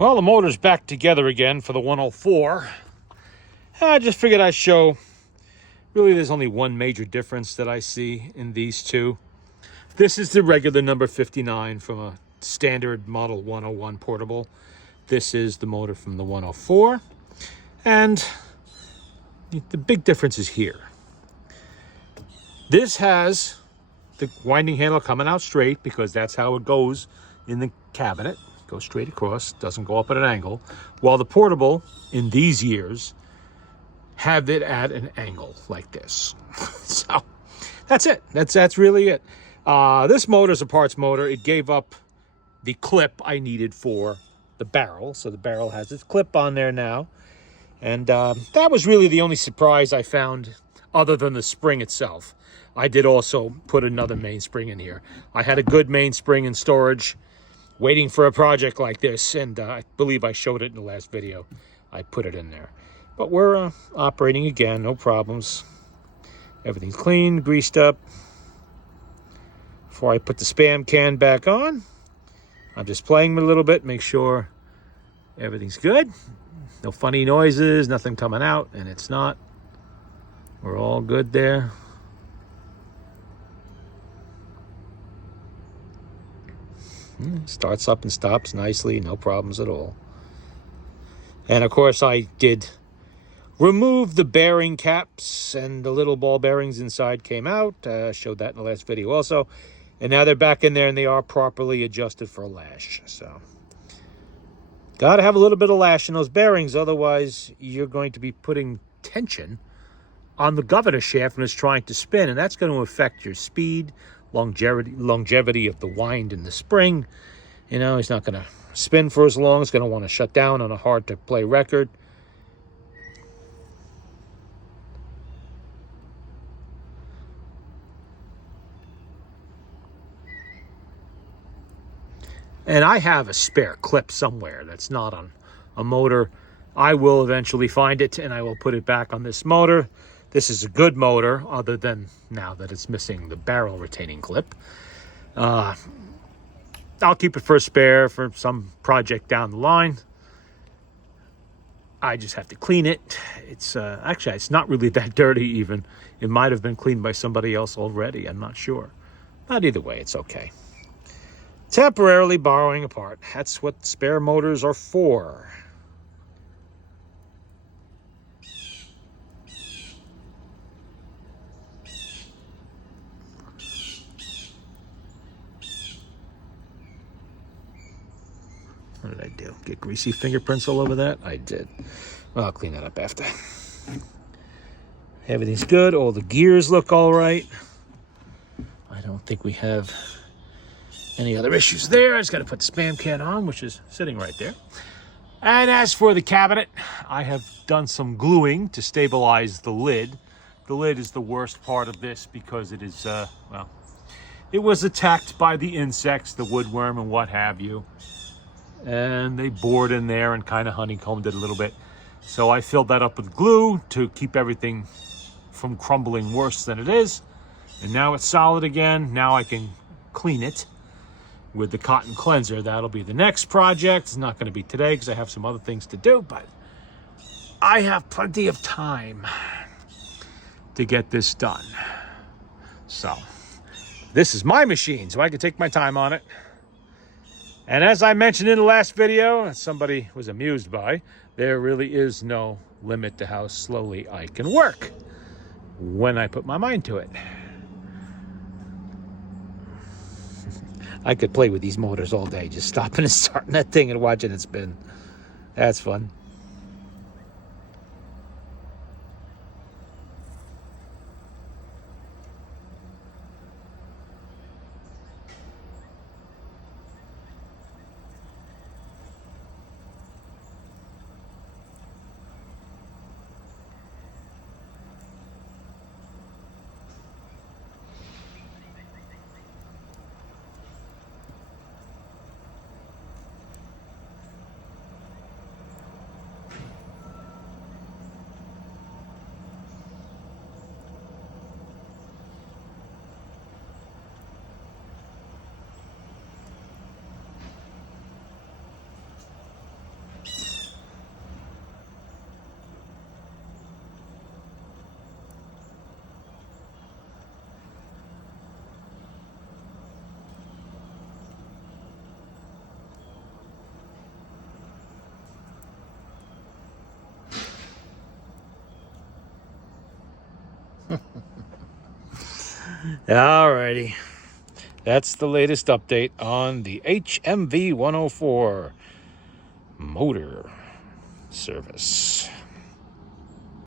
Well, the motor's back together again for the 104. I just figured I'd show, really there's only one major difference that I see in these two. This is the regular number 59 from a standard Model 101 portable. This is the motor from the 104. And the big difference is here. This has the winding handle coming out straight because that's how it goes in the cabinet. Goes straight across, doesn't go up at an angle. While the portable, in these years, have it at an angle like this. So that's it. That's really it. This motor is a parts motor. It gave up the clip I needed for the barrel. So the barrel has its clip on there now. And that was really the only surprise I found other than the spring itself. I did also put another mainspring in here. I had a good mainspring in storage waiting for a project like this, and I believe I showed it in the last video. I put it in there. But we're operating again, no problems. Everything's clean, greased up. Before I put the Spam can back on, I'm just playing with it a little bit, make sure everything's good. No funny noises, nothing coming out, and it's not. We're all good there. Starts up and stops nicely, no problems at all. And of course I did remove the bearing caps, and the little ball bearings inside came out. Showed that in the last video also. And now they're back in there and they are properly adjusted for a lash. So gotta have a little bit of lash in those bearings, otherwise you're going to be putting tension on the governor shaft when it's trying to spin, and that's going to affect your speed, longevity of the wind in the spring. You know, it's not going to spin for as long. It's going to want to shut down on a hard to play record. And I have a spare clip somewhere that's not on a motor. I will eventually find it and I will put it back on this motor. This is a good motor, other than now that it's missing the barrel retaining clip. I'll keep it for a spare for some project down the line. I just have to clean it. It's actually, it's not really that dirty even. It might have been cleaned by somebody else already. I'm not sure. But either way, it's okay. Temporarily borrowing a part. That's what spare motors are for. What did I do? Get greasy fingerprints all over that? I did. Well, I'll clean that up after. Everything's good. All the gears look all right. I don't think we have any other issues there. I just got to put the Spam can on, which is sitting right there. And as for the cabinet, I have done some gluing to stabilize the lid. The lid is the worst part of this because it is, well, it was attacked by the insects, the woodworm and what have you. And they bored in there and kind of honeycombed it a little bit. So I filled that up with glue to keep everything from crumbling worse than it is. And now it's solid again. Now I can clean it with the cotton cleanser. That'll be the next project. It's not going to be today because I have some other things to do, but I have plenty of time to get this done. So this is my machine, so I can take my time on it. And as I mentioned in the last video, somebody was amused by, there really is no limit to how slowly I can work when I put my mind to it. I could play with these motors all day, just stopping and starting that thing and watching it spin. That's fun. Alrighty. That's the latest update on the HMV-104 motor service.